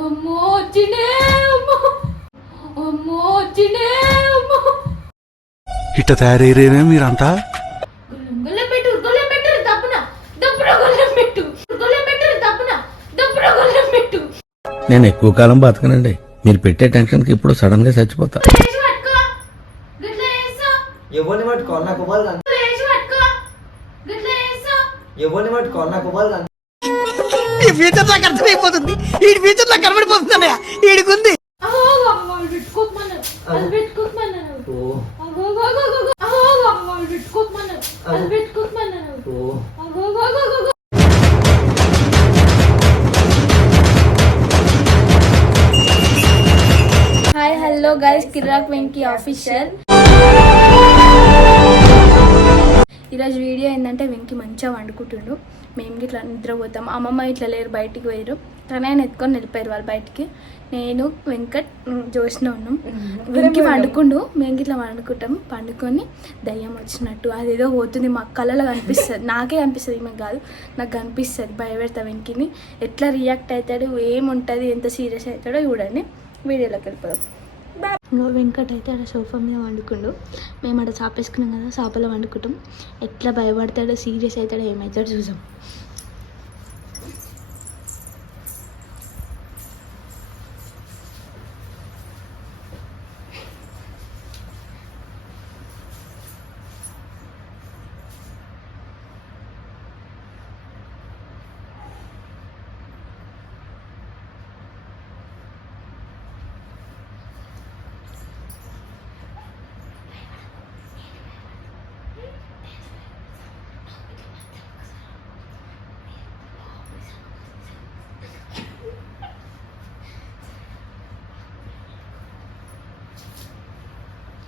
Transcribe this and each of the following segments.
అమ్మో వచ్చినే అమ్మో వచ్చినే ఇట్ట తయారయ్యేనే మీరంతా. గొల్లెం పెట్టు దప్పున గొల్లెం పెట్టు దప్పున గొల్లెం పెట్టు. నేను ఎక్కువ కాలం బతకనండి. మీరు పెట్టే టెన్షన్ కి ఇప్పుడు సడన్ గా చచ్చిపోతా. ఎవరిని పట్టుకోవాలి నాకు ఇవ్వాలి ఎవరిని పట్టుకోవాలి నాకు ఇవ్వాలి. ఈ ఫ్యూచర్ నాకు అర్థమైపోతుంది. ఈ ఫ్యూచర్ నాకు కనబడిపోతుంది. ఈడికుంది hi hello guys, Kiraak Venky official. ఈరోజు వీడియో ఏంటంటే వెంకీ మంచిగా వండుకుంటుండు. మేము ఇట్లా నిద్రపోతాం. అమ్మమ్మ ఇట్లా లేరు, బయటికి పోయారు. తనైనా ఎత్తుకొని వెళ్ళిపోయారు వాళ్ళు బయటికి. నేను వెంకట్ జోష్న ఉన్నాం. వెంకీ వండుకుండు, మేము ఇట్లా వండుకుంటాం. పండుకొని దయ్యం వచ్చినట్టు అదేదో పోతుంది మా కళ్ళలో కనిపిస్తుంది. నాకే కనిపిస్తుంది, ఈమె కాదు, నాకు కనిపిస్తుంది. భయపెడతా వెంకీని. ఎట్లా రియాక్ట్ అవుతాడు, ఏముంటుంది, ఎంత సీరియస్ అవుతాడో చూడండి. వీడియోలోకి వెళ్ళిపోదాం. ఇంకో వెంకట్ అయితే ఆడ సోఫా మీద వండుకుండు. మేము ఆడ చాపేసుకున్నాం కదా, చాపలో వండుకుంటాం. ఎట్లా భయపడతాడో, సీరియస్ అవుతాడో, ఏమవుతాడో చూసాం.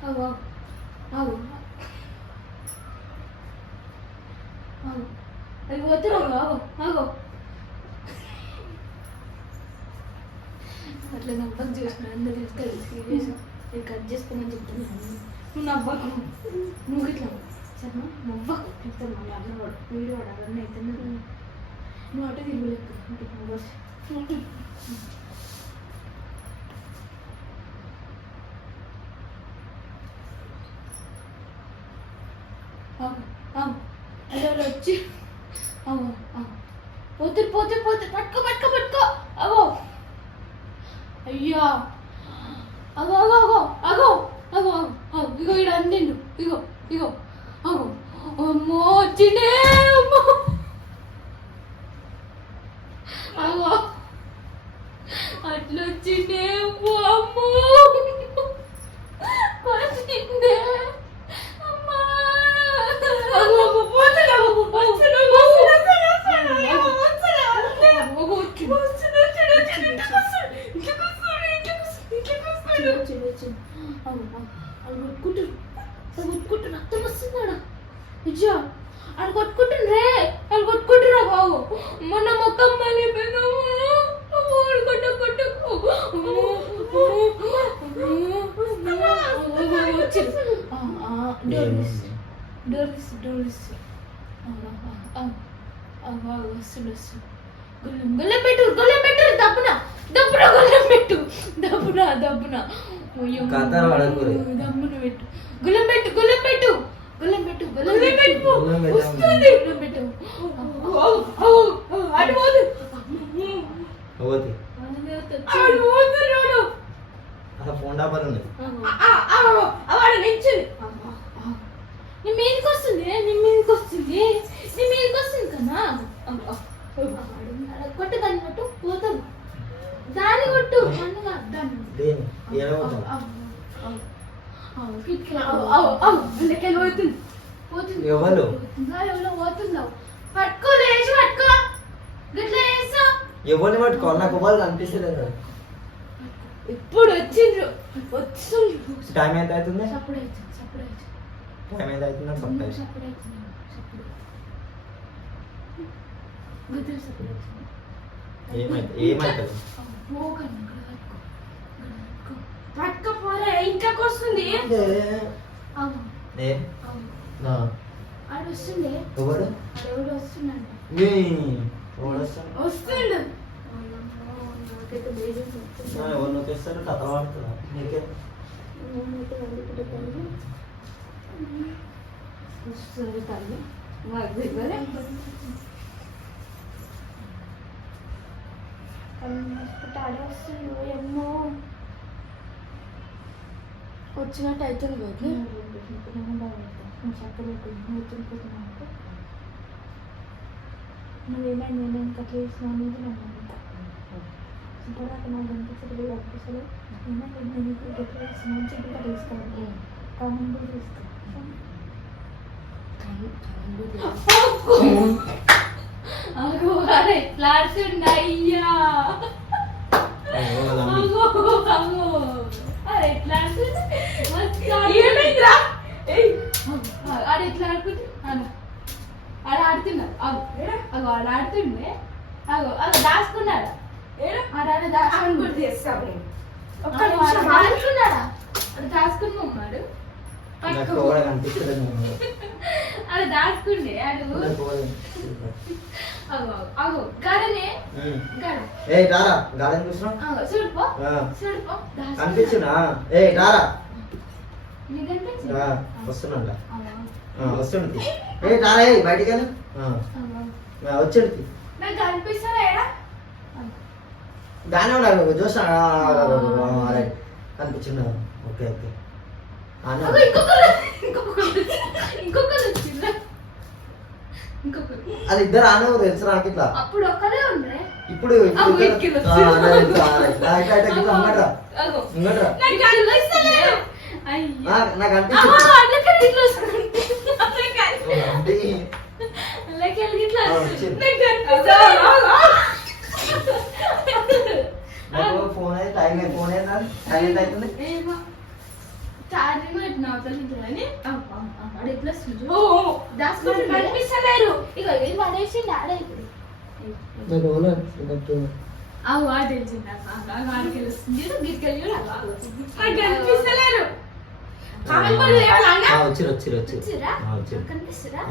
ఆగో ఆగో ఆగో అది పోతున్నావు. ఆగో ఆగో అట్లా నవ్వకు చూసిన అందరు తెలుస్తుంది. సీరియస్ నేను కట్ చేసుకోమని చెప్తున్నాను. నువ్వు నవ్వకు, నువ్వు ఇట్లా సరేనా, నవ్వకు. చెప్తాను మళ్ళీ అన్నవాడు వీడియో వాడు అవన్నీ అయితే నువ్వు అటు తిరుగులేకు. అదే వచ్చి అగో పోతే పోతే పోతే పట్టుకో పట్టుకో పట్టుకో. అగో అయ్యా అగో అగో అగో అగో అగో అగో ఇగో ఇక్కడ అందిండు. ఇగో ఇగో అగో అమ్మో వచ్చిండే అమ్మో. అగో అట్లా వచ్చిండే అమ్మో అమ్మో వచ్చిండే. రక్తం వస్తున్నాడా విజయ? అది కొట్టుకుంటుండ్రే, అది కొట్టుకుంటురా బాబు. మొన్న మొత్తం మళ్ళీ గొల్లెం పెట్టు దప్పున గొల్లెం పెట్టు దప్పున దప్పున దమ్మున పెట్టు. గొల్లెం పెట్టు గొల్లెం పెట్టు గొల్లెం పెట్టు గొల్లెం పెట్టు వస్తుంది. గొల్లెం పెట్టు. అటు పోదు ఫోన్ డాబర్ ఉంది. వాడు నించుంది. నీ మీదకి వస్తుంది, నీ మీదకి వస్తుంది, నీ మీదకి వస్తుంది కదా. కొట్టు దాన్ని కొట్టు, పోతాం. దాన్ని కొట్టు ఎవరు పోతున్నావు. పట్టుకో లేచి పట్టుకో. గిట్లా చేస్తా ఎవరిని పట్టుకోవాలి నాకు ఇవ్వాలి అనిపిస్తలేదు. ఇప్పుడు వచ్చిండ్రు వస్తుండ్రు. టైం ఎంత అవుతుంది? టైం ఎంత అవుతుంది? ఏమైతుంది? పట్టుకపోలే ఇంట్లోకి వస్తుంది. ఆడు వస్తుంది. ఎవరు వస్తుండంట. వస్తుండు. నాకైతే బేజం వస్తుంది. ఎవరు నొక్కేస్తారు కథలు వాడుతున్నా నీకే నేనైతే వండుకుంటాను. వస్తుంది తల్లి మాకు దగ్గరే ఆడే వస్తుంది. ఏమో వచ్చినట్టు అవుతుంది బాబు. నువ్వేమైనా నేను ఇంకా చేసిన అనేది నన్ను అంతా ఇంకా నాకు అనిపించలేదు అనిపిస్తలేదు. నేను ఇప్పుడు మంచి కూడా తీసుకోవాలి. కామన్ కూడా తీసుకోవాలి. ఎట్లా ఆడుతున్నాయ్యా ఎట్లా ఆడు ఎట్లా ఆడుకుంటా ఆడ ఆడుతున్నాడు. అగో ఆడ ఆడుతుండే. అగో అగో దాచుకున్నాడా ఆడ దాచుకున్నాడా అది దాచుకుని ఉన్నాడు. కనిపిస్తలేదు అది దాచుకుండే ఆడు. అగో అగో గడనే గడ ఏ డారా గార్డెన్ చూసినావు అగో చూడుపో చూడుపో కనిపించునా ఏ డారా నీకు కనిపించింది. వస్తున్నా వస్తుంది ఏ డారా ఏ బయటికి వెళ్ళి వచ్చేది నాకు కనిపిస్తలేడా గానే ఉన్నాడు చూసా కనిపించిందా ఓకే ఓకే ఇంకొకరు వచ్చిందా ఇంకొకరు అది ఇద్దరు ఆనే తెలుసు నాకు ఇట్లా అప్పుడు ఒక్కరే ఉండే. ఇప్పుడు నాకు ఫోన్ అయితే టైం ఫోన్ అయినా టైం ఎంత అవుతుంది చార్జింగ్ పెట్టిన అవతల అని కనిపిస్తలేరు. ఇక ఇది పడేసి ఆడే ఇప్పుడు అవు ఆ తెలిసింది ఆడికి వస్తుంది గిరికెళ్ళి కనిపిస్తలేరు. కనిపిస్తురా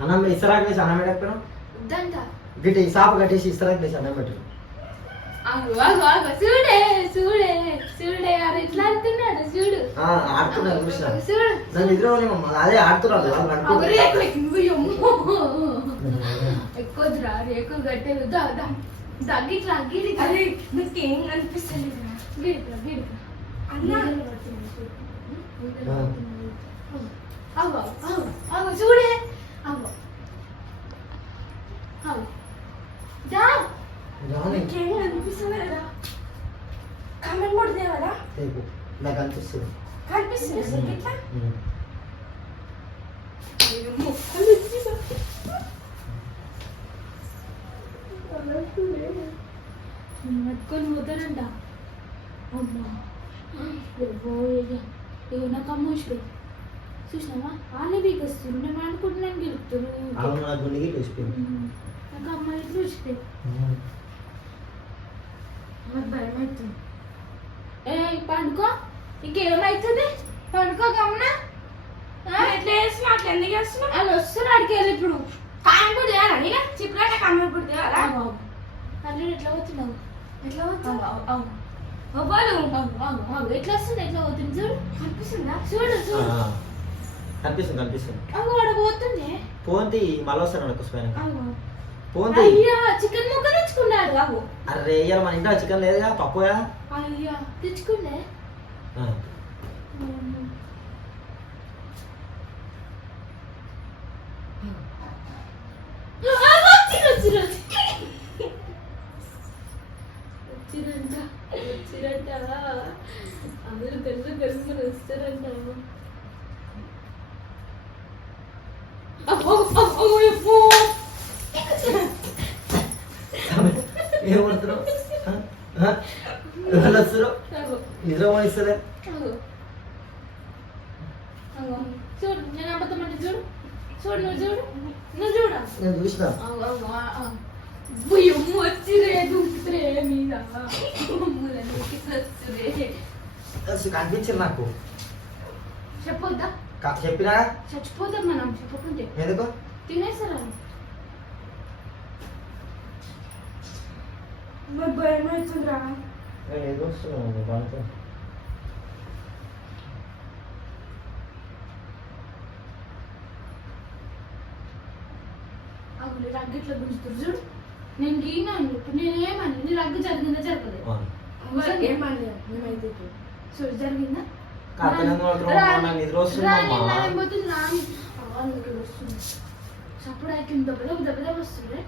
అన్నం ఇస్తరాకు వేసి అన్నం పెట్టకపోయినా వద్దంట. గిట్ట ఈ సాపు కట్టేసి ఇస్తరాకు వేసి అన్నం పెట్టు అగో అగో అగో చూడే చూడే చూడే అది ఎట్లా ఆడుతున్నాడు చూడు. ఆడుతున్నాను చూసిన చూడు నన్ను నిద్రపోలేమమ్మా అదే ఆడుతున్నాను ఎక్కువరా రేకులు కట్టేది దగ్గిట్లా గిరి అది నీకేం అనిపిస్తలేదు. గిరిక గిరిక అగో అగో అగో చూడే అగో అగో దా నీకేం అనిపిస్తలేదా కమెంట్ కూడా దేవరా నాకు అనిపిస్తుంది కనిపిస్తుంది ఇట్లా పట్టుకొని పోతారంట. అమ్మా ఇగో నాకు అమ్మ వచ్చిపోయి చూసినావా వాళ్ళే వీక్ వస్తుంది. నేను అనుకుంటున్నాను గెలుపుతారు. నాకు అమ్మ ఇట్లా వచ్చిపోయి నాకు భయం అవుతుంది. ఏ పండుకో ఇంకేమవుతుంది పండుకో గమన ఎట్లా చేస్తున్నా అట్లా ఎందుకు చేస్తున్నా వాళ్ళు వస్తున్నారు అడికి వెళ్ళి ఇప్పుడు కాయం కూడా చేయాలి చిప్పులాట కమ్మ కూడా చేయాలా అల్లుడు ఎట్లా పోతున్నావు ఎట్లా పోతున్నావు ఎట్లా వస్తుంది ఎట్లా పోతుంది చూడు కనిపిస్తుందా చూడు చూడు కనిపిస్తుంది కనిపిస్తుంది అవి వాడు పోతుంది పోంతి మళ్ళీ వస్తాను కుసిపోయిన పోంతి అయ్యా చికెన్ ముక్క తెచ్చుకున్నాడు బాబు. అరే ఇయ్యాల మన ఇంట్లో చికెన్ లేదుగా పప్పు కదా అయ్యా తెచ్చుకుండే వచ్చిరంట వచ్చిరంట అందరూ గల్లు గల్లు వస్తారంట. ఏం పడుతున్నావు వస్తారు నిద్ర ఇస్తలే చూడు నేను అబద్ధమంటే చూడు చూడు నువ్వు చూడు నువ్వు చూడా నేను చూసినా వచ్చిరే దుక్కురే మీద కనిపించింది నాకు చెప్పొద్దా చెప్పినా చచ్చిపోతాం మనం చెప్పకుంటే ఎందుకు తినేస్తారా మరి భయం అవుతుందిరా. ఏదో వస్తున్నావు పనుకో. అవును రగ్గు ఇట్లా గుంజుతుంది చూడు. నేను గీనాను ఇప్పుడు నేనేమని నీ రగ్గు జరిగిందా జరగలేదు ఏమని మేమైతే చూడు జరిగిందా నిద్ర వస్తుందమ్మా. పోతుంది రాని వస్తుంది చప్పుడు అయితే దెబ్బ దెబ్బ దెబ్బ వస్తుంది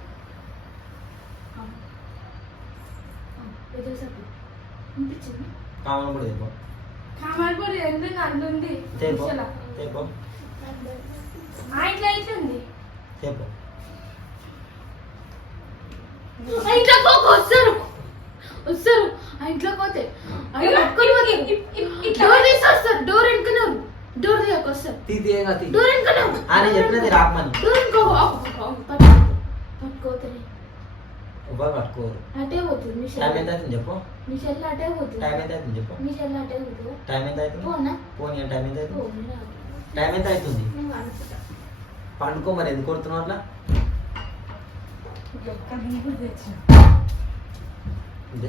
అనిపించింది. కామన్ కూడా తెప్పో. కామాడిపోయి ఎందుకు అంటుంది తెప్పో తెప్పో ఇట్లా అవుతుంది. తెప్పో. ఇంట్లోకి వస్తారు వస్తారు ఆ ఇంట్లోకి పోతే డోర్ తీసి వస్తారు. డోర్ వెనుకనే డోర్ తీయక వస్తారు. డోర్ వెనుకనే అని చెప్పినది రాకమని. డోర్ వెనుకో పట్టుకోతే ఎవరు పట్టుకోరు. అటే పోతుంది మీ టైం చెల్లి. ఎంత అవుతుంది చెప్పు. మీ చెల్లి అటే పోతుంది. టైం ఎంత అవుతుంది చెప్పు. మీ చెల్లి అటే పోతుంది. టైం ఎంత అవుతుంది. పోనా పోనీ టైం ఎంత అవుతుంది. పోనీ టైం ఎంత అవుతుంది. నేను అనుకుంటా పండుకో మరి ఎందుకు కొడుతున్నావు అట్లా. ఇదే.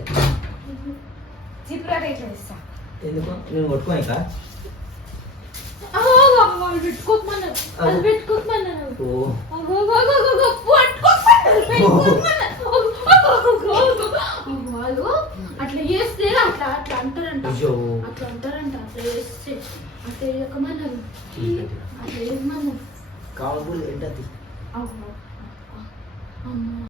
ఎందుకు నేను కొట్టుకోనిక. వాళ్ళు పెట్టుకోమన్నారు అది పెట్టుకోమన్నారు ఓ వాళ్ళు అట్లా చేస్తే అట్లా అట్లా అంటారంట అయ్యో. అట్లా అంటారంట అట్లా చేస్తే అట్లా చేయకమన్నారు అట్లా చేయమన్నారు కావాలి ఏంటది. అమ్మో